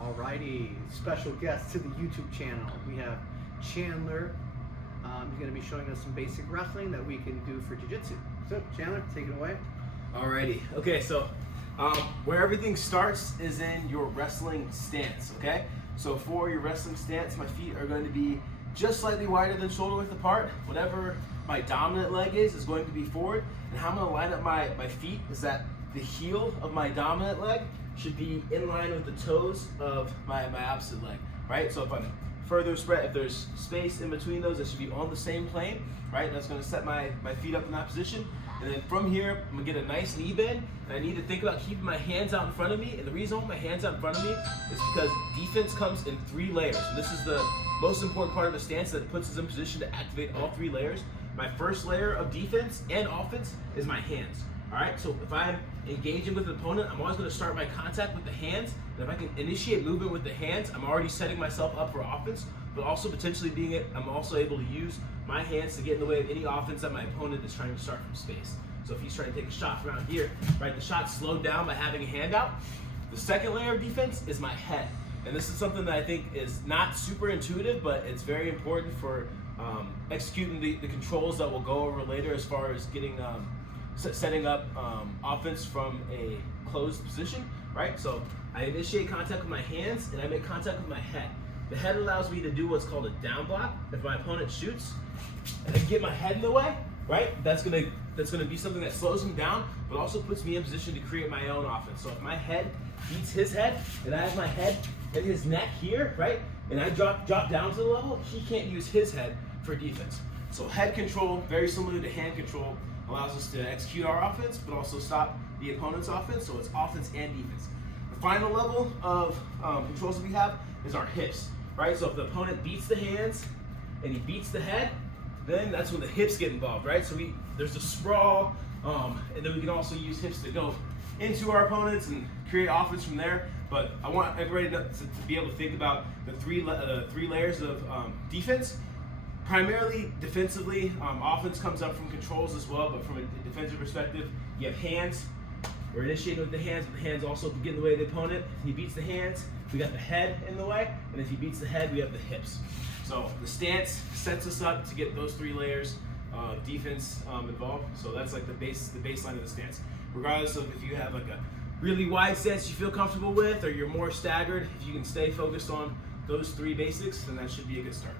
Alrighty, special guest to the YouTube channel. We have Chandler. He's going to be showing us some basic wrestling that we can do for jiu-jitsu. So Chandler, take it away. Alrighty. Okay, so where everything starts is in your wrestling stance, okay? So for your wrestling stance, my feet are going to be just slightly wider than shoulder width apart. Whatever my dominant leg is going to be forward. And how I'm going to line up my feet is that the heel of my dominant leg should be in line with the toes of my opposite leg, right? So if I'm further spread, if there's space in between those, it should be on the same plane, right? That's gonna set my feet up in that position. And then from here, I'm gonna get a nice knee bend, and I need to think about keeping my hands out in front of me. And the reason I want my hands out in front of me is because defense comes in 3 layers. And this is the most important part of the stance that puts us in position to activate all 3 layers. My first layer of defense and offense is my hands. All right, so if I'm engaging with an opponent, I'm always going to start my contact with the hands. And if I can initiate movement with the hands, I'm already setting myself up for offense, but also potentially I'm also able to use my hands to get in the way of any offense that my opponent is trying to start from space. So if he's trying to take a shot from around here, right, the shot's slowed down by having a hand out. The second layer of defense is my head. And this is something that I think is not super intuitive, but it's very important for executing the controls that we'll go over later as far as getting setting up offense from a closed position, right? So I initiate contact with my hands and I make contact with my head. The head allows me to do what's called a down block. If my opponent shoots and I get my head in the way, right? That's gonna be something that slows him down, but also puts me in position to create my own offense. So if my head beats his head and I have my head and his neck here, right? And I drop down to the level, he can't use his head for defense. So head control, very similar to hand control, allows us to execute our offense, but also stop the opponent's offense, so it's offense and defense. The final level of controls that we have is our hips, right? So if the opponent beats the hands and he beats the head, then that's when the hips get involved, right? So there's a sprawl, and then we can also use hips to go into our opponents and create offense from there. But I want everybody to be able to think about the three layers of defense. Primarily defensively, offense comes up from controls as well, but from a defensive perspective, you have hands. We're initiating with the hands also get in the way of the opponent. If he beats the hands, we got the head in the way, and if he beats the head, we have the hips. So the stance sets us up to get those 3 layers of defense involved. So that's like the baseline of the stance. Regardless of if you have like a really wide stance you feel comfortable with, or you're more staggered, if you can stay focused on those 3 basics, then that should be a good start.